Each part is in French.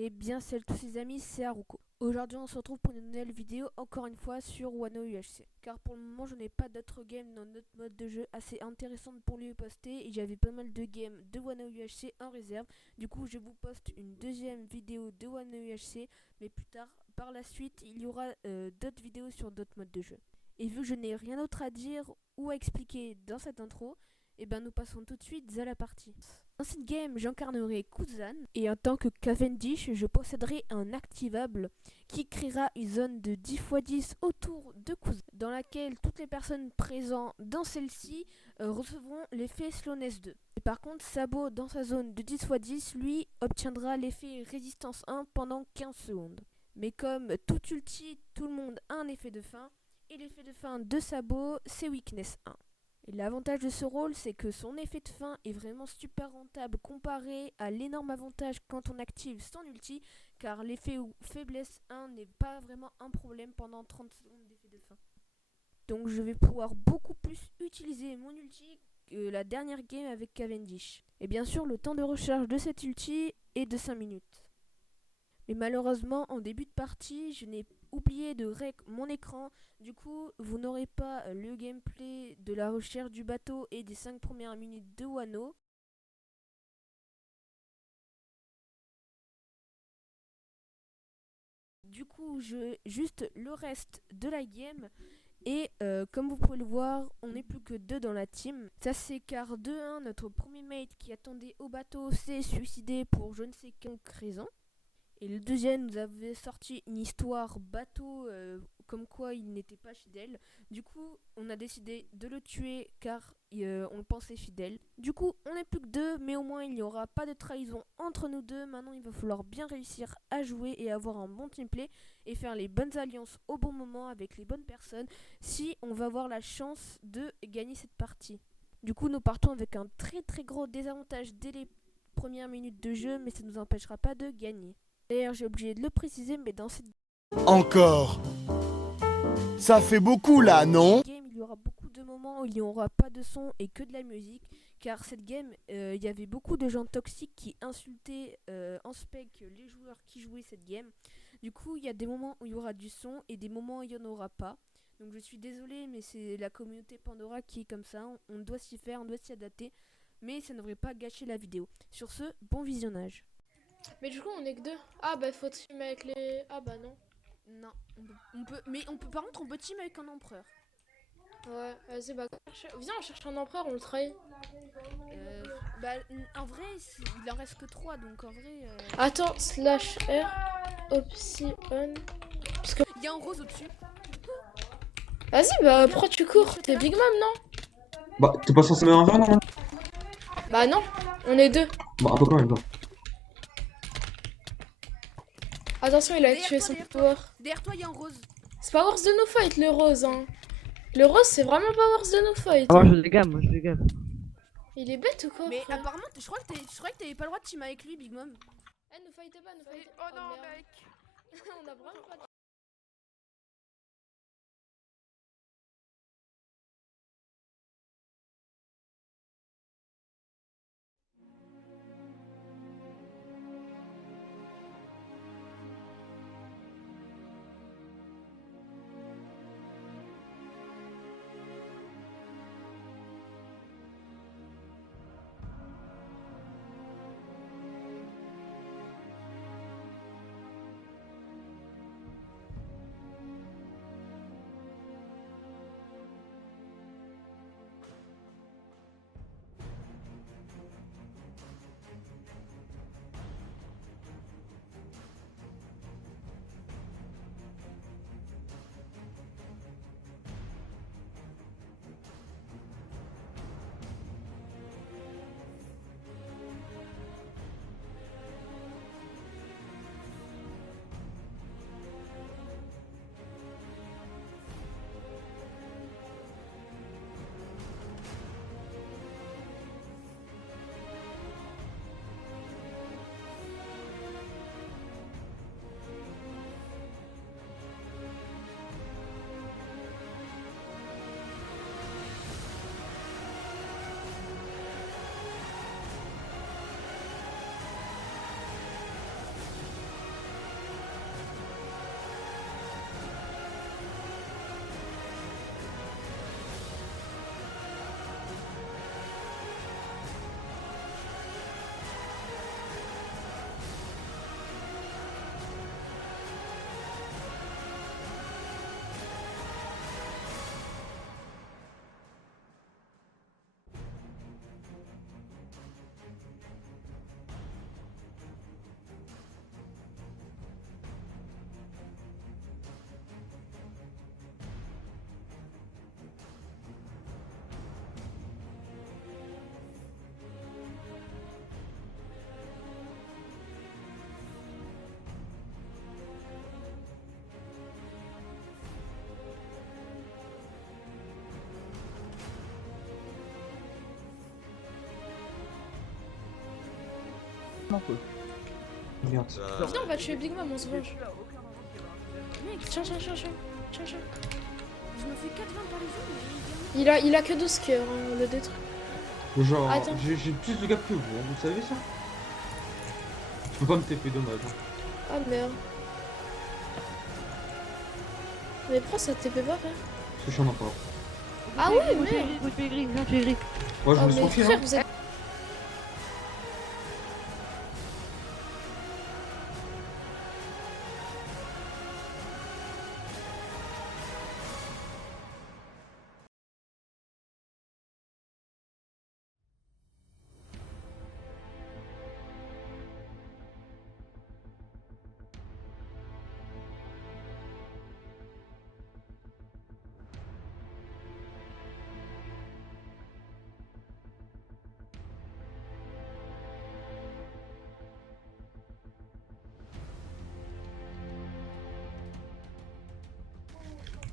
Et bien salut tous les amis, c'est Haruko. Aujourd'hui on se retrouve pour une nouvelle vidéo, encore une fois sur Wano UHC. Car pour le moment je n'ai pas d'autres games dans notre mode de jeu assez intéressantes pour lui poster. Et j'avais pas mal de games de Wano UHC en réserve. Du coup je vous poste une deuxième vidéo de Wano UHC. Mais plus tard, par la suite, il y aura d'autres vidéos sur d'autres modes de jeu. Et vu que je n'ai rien d'autre à dire ou à expliquer dans cette intro, et ben nous passons tout de suite à la partie. Dans cette game, j'incarnerai Kuzan et en tant que Cavendish, je posséderai un activable qui créera une zone de 10x10 autour de Kuzan, dans laquelle toutes les personnes présentes dans celle-ci recevront l'effet Slowness 2. Et par contre, Sabo, dans sa zone de 10x10, lui, obtiendra l'effet Résistance 1 pendant 15 secondes. Mais comme tout ulti, tout le monde a un effet de fin, et l'effet de fin de Sabo, c'est Weakness 1. Et l'avantage de ce rôle, c'est que son effet de fin est vraiment super rentable comparé à l'énorme avantage quand on active son ulti, car l'effet faiblesse 1 n'est pas vraiment un problème pendant 30 secondes d'effet de fin. Donc je vais pouvoir beaucoup plus utiliser mon ulti que la dernière game avec Cavendish. Et bien sûr, le temps de recharge de cet ulti est de 5 minutes. Mais malheureusement, en début de partie, je n'ai oublié de rec mon écran. Du coup, vous n'aurez pas le gameplay de la recherche du bateau et des 5 premières minutes de Wano. Du coup, juste le reste de la game. Et comme vous pouvez le voir, on n'est plus que 2 dans la team. Ça c'est car 2-1, notre premier mate qui attendait au bateau s'est suicidé pour je ne sais quelle raison. Et le deuxième nous avait sorti une histoire bateau comme quoi il n'était pas fidèle. Du coup, on a décidé de le tuer car on le pensait fidèle. Du coup, on n'est plus que 2, mais au moins il n'y aura pas de trahison entre nous deux. Maintenant, il va falloir bien réussir à jouer et avoir un bon teamplay et faire les bonnes alliances au bon moment avec les bonnes personnes si on va avoir la chance de gagner cette partie. Du coup, nous partons avec un très gros désavantage dès les premières minutes de jeu, mais ça ne nous empêchera pas de gagner. D'ailleurs, j'ai oublié de le préciser, mais dans cette Encore. Ça fait beaucoup là, non? game, il y aura beaucoup de moments où il n'y aura pas de son et que de la musique. Car cette game, il y avait beaucoup de gens toxiques qui insultaient en spec les joueurs qui jouaient cette game. Du coup, il y a des moments où il y aura du son et des moments où il n'y en aura pas. Donc je suis désolée, mais c'est la communauté Pandora qui est comme ça. On doit s'y faire, on doit s'y adapter. Mais ça ne devrait pas gâcher la vidéo. Sur ce, bon visionnage. Mais du coup, on est que deux. Ah bah, faut team avec les. Ah bah non. Non, mais on peut par contre on peut team avec un empereur. Ouais, vas-y, bah, viens, on cherche un empereur, on le trahit. Bah en vrai il en reste que 3 donc en vrai Attends, slash R, option. Parce que. il y a un rose au-dessus. Vas-y, bah, pourquoi tu cours? T'es Big Mom, non? Bah, t'es pas censé mettre un verre, non? Bah non, on est deux. Bah, un peu quand même, quoi. Attention, il a tué son power. Derrière toi il y a un rose. C'est pas worth de no fight, le rose, hein. Le rose, c'est vraiment pas worth de no fight. Ah, moi je dégage, moi je dégage. Il est bête ou quoi? Mais frère apparemment je crois que t'avais pas le droit de team avec lui Big Mom. Eh, ne fightez pas, ne fightez pas. Oh non merde. mec. On a vraiment pas de Merde. Viens, on va tuer Big Mom, on se venge. Mec, Tiens. je me fais 4-20 par les autres. Il a que 12 cœurs, hein, on le détruit. Genre, Attends. j'ai plus de gap que vous, hein, vous savez ça? Je peux pas me TP, dommage. Hein. Ah merde. Mais pourquoi ça TP pas, frère? Parce que je suis en encore. Ah ouais, merde. Viens, tu es gris, viens, tu es gris. Moi, je Oh me laisse mais confier, frère, hein. vous êtes...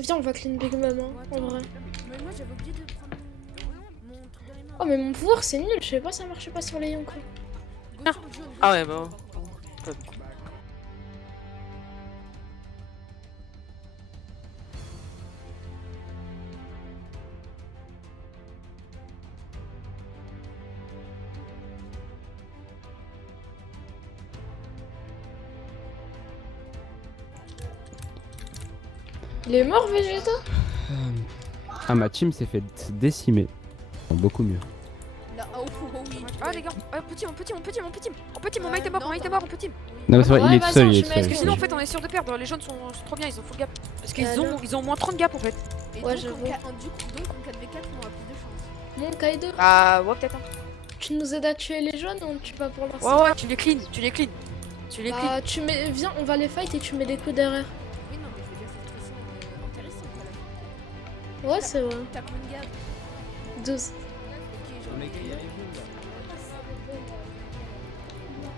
Viens, on va clean Big Mom, hein, en vrai. Mais moi j'avais oublié de prendre mon truc dans les mains. Oh mais mon pouvoir c'est nul, je sais pas, ça marchait pas sur les Yonko. Go sur le jaune, Ah go ouais, sur le bah. jaune. Il est mort Vegeta? Ah, ma team s'est fait décimer. Beaucoup mieux. Là, oh oui. Ah les gars, mon petit, mon mate est mort, mon mate est mort, mon petit. Non, mais c'est vrai, Ouais, il est vas-y, tout seul, il je est mets- tout seul. Parce que sinon en fait on est sûr de perdre, les jaunes sont trop bien, ils ont full gap. Parce qu'ils Alors ont au moins 30 gap en fait. Et Ouais, donc, j'avoue. donc en 4v4, on aura plus de chance. Mon Kaido, Bah ouais peut-être. tu nous aides à tuer les jaunes ou on tue pas pour l'instant? Ouais ouais, tu les clean. Bah tu mets, viens, on va les fight et tu mets des coups derrière. Oui, non, mais je veux dire, c'est de toute façon intéressant. Quoi, là. Ouais, c'est vrai. T'as combien de gaz 12. Ok, j'en ai.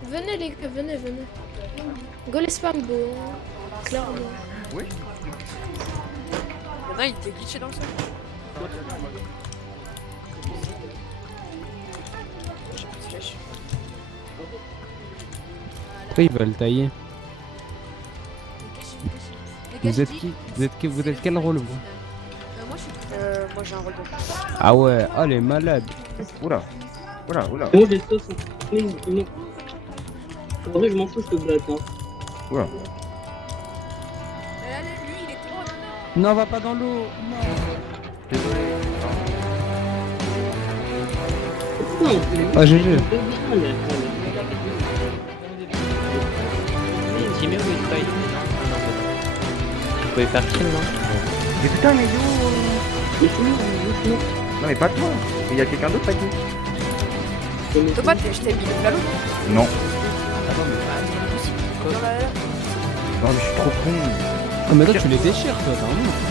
Venez les gars, venez. Go les spam beau, hein. Clairement. Y'en a, il était glitché dans le sol. J'ai plus de flèche. Pourquoi ils veulent tailler? Les gars, Vous j'ai êtes dit, qui? Vous êtes quel rôle, vous? moi je suis Moi j'ai un rôle de. Ah ouais, oh les malades. Oula. Moi j'ai ça, c'est en vrai, je m'en fous, je te blague. Hein. Là, lui, il était mort. Non, va pas dans l'eau. Non, Ah, GG. Teamé ou il fight? Vous pouvez faire kill, non? Mais putain, mais yo. Non, mais pas toi. Il y a quelqu'un d'autre aquí. Thomas, je t'ai mis le galop. Non. Dans la- Non, mais je suis trop con. Oh, mais toi, tu les déchires, toi, t'as un monstre.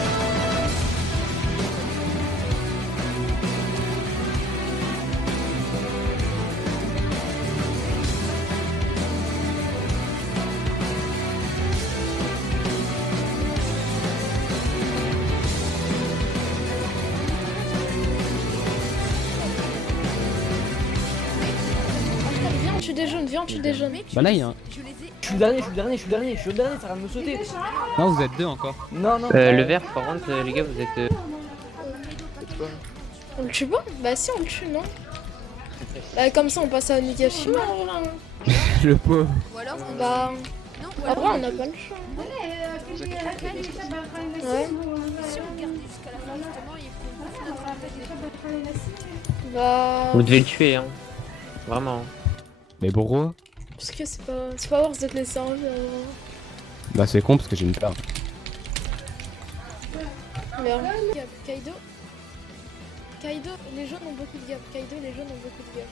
Viens, on tue des jaunes, viens, on tue des jaunes. Bah là, il y a un. Je les ai. Je suis le dernier, ça vient de me sauter. Non, vous êtes deux encore. Non. Le vert, par contre, les gars, vous êtes. On le tue pas? Bah si, on le tue, non? Bah comme ça, on passe à Nigashima, en vrai. Hein. Le pauvre. Ou alors, on Bah, non, ou en alors, vrai, on n'a pas le choix. Ouais. si on garde jusqu'à la fin, justement, il faut bouffer notre attaque. Bah, Vous devez le tuer, hein. Vraiment. Mais pourquoi? parce que c'est pas worth d'être laissé en vie. Bah, c'est con parce que j'ai une peur. Merde. Kaido. Kaido, les jaunes ont beaucoup de gap. Kaido, les jaunes ont beaucoup de gap.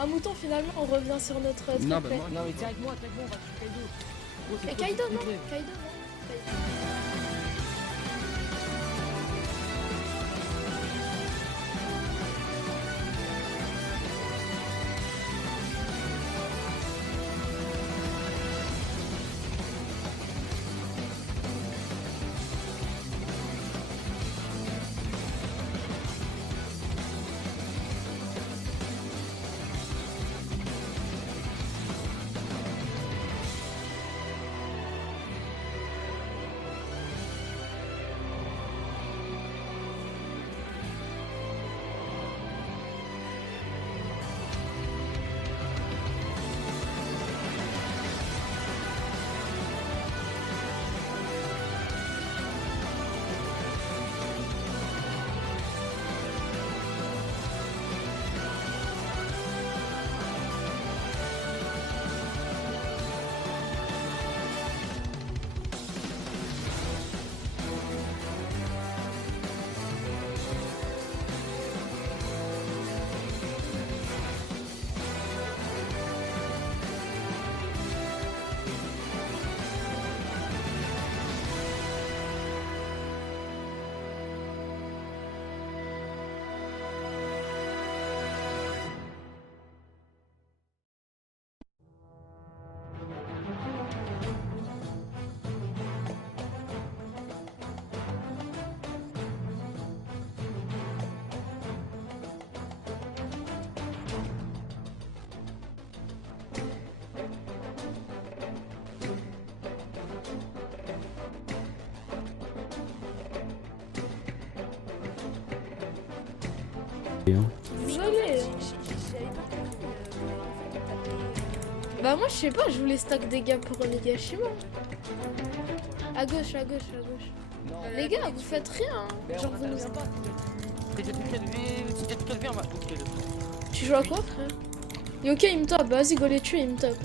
Un mouton, finalement, on revient sur notre truc. Non, bah, moi, Non, mais tiens avec moi, on va tuer Kaido. Mais Kaido, non. Kaido, non. Kaido. Désolé. Bah moi je sais pas, je voulais stack des gars pour les Gashima. À gauche, à gauche, à gauche. Les gars, vous faites rien. Genre vous nous... Tu joues à quoi frère? Et ok, il me tape, vas-y go les tuer, il me tape.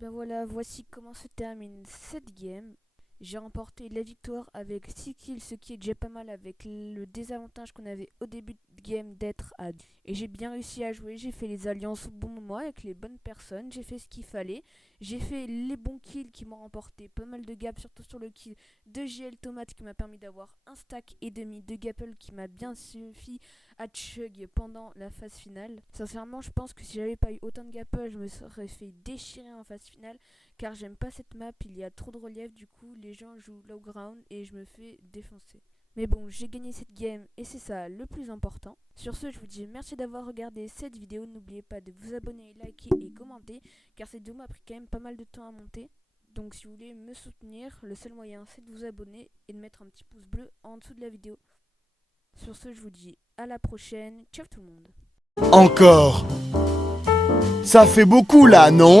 Ben voilà, voici comment se termine cette game. J'ai remporté la victoire avec 6 kills, ce qui est déjà pas mal avec le désavantage qu'on avait au début de game d'être à 2. Et j'ai bien réussi à jouer, j'ai fait les alliances au bon moment avec les bonnes personnes, j'ai fait ce qu'il fallait. J'ai fait les bons kills qui m'ont remporté pas mal de gaps, surtout sur le kill de JL Tomate qui m'a permis d'avoir un stack et demi de gapple qui m'a bien suffi à chug pendant la phase finale. Sincèrement, je pense que si j'avais pas eu autant de gapple, je me serais fait déchirer en phase finale car j'aime pas cette map, il y a trop de relief, du coup les gens jouent low ground et je me fais défoncer. Mais bon, j'ai gagné cette game et c'est ça le plus important. Sur ce, je vous dis merci d'avoir regardé cette vidéo. N'oubliez pas de vous abonner, liker et commenter car cette vidéo m'a pris quand même pas mal de temps à monter. Donc si vous voulez me soutenir, le seul moyen c'est de vous abonner et de mettre un petit pouce bleu en dessous de la vidéo. Sur ce, je vous dis à la prochaine. Ciao tout le monde. Encore. Ça fait beaucoup là, non ?